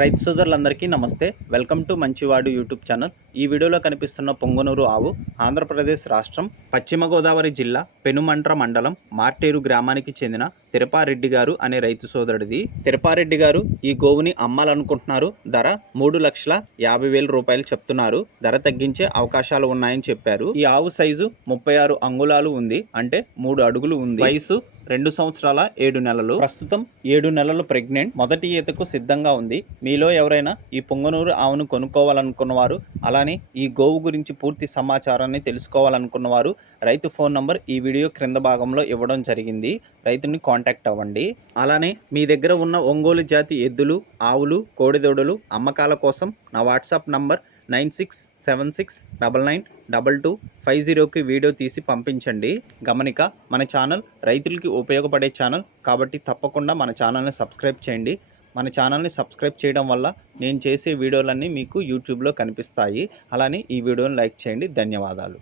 రైతు సోదరులందరికీ నమస్తే. వెల్కమ్ టు మంచివాడు యూట్యూబ్ ఛానల్. ఈ వీడియోలో కనిపిస్తున్న పొంగనూరు ఆవు ఆంధ్రప్రదేశ్ రాష్ట్రం పశ్చిమ గోదావరి జిల్లా పెనుమంట్ర మండలం మార్టేరు గ్రామానికి చెందిన తిరుపారెడ్డి గారు అనే రైతు సోదరుడిది. తిరుపారెడ్డి గారు ఈ గోవుని అమ్మాలనుకుంటున్నారు. ధర 3,50,000 రూపాయలు చెప్తున్నారు. ధర తగ్గించే అవకాశాలు ఉన్నాయని చెప్పారు. ఈ ఆవు సైజు 36 అంగుళాలు ఉంది, అంటే 3 అడుగులు ఉంది. వయసు 2 సంవత్సరాల 7 నెలలు. ప్రస్తుతం 7 నెలలు ప్రెగ్నెంట్. మొదటి ఈతకు సిద్ధంగా ఉంది. మీలో ఎవరైనా ఈ పొంగనూరు ఆవును కొనుక్కోవాలనుకున్నవారు, అలానే ఈ గోవు గురించి పూర్తి సమాచారాన్ని తెలుసుకోవాలనుకున్నవారు రైతు ఫోన్ నంబర్ ఈ వీడియో క్రింద భాగంలో ఇవ్వడం జరిగింది. రైతుని కాంటాక్ట్ అవ్వండి. అలానే మీ దగ్గర ఉన్న ఒంగోలు జాతి ఎద్దులు, ఆవులు, కోడిదూడలు అమ్మకాల కోసం నా వాట్సాప్ నంబర్ 9676992250కి వీడియో తీసి పంపించండి. గమనిక, మన ఛానల్ రైతులకి ఉపయోగపడే ఛానల్ కాబట్టి తప్పకుండా మన ఛానల్ని సబ్స్క్రైబ్ చేయండి. మన ఛానల్ని సబ్స్క్రైబ్ చేయడం వల్ల నేను చేసే వీడియోలన్నీ మీకు యూట్యూబ్లో కనిపిస్తాయి. అలానే ఈ వీడియోని లైక్ చేయండి. ధన్యవాదాలు.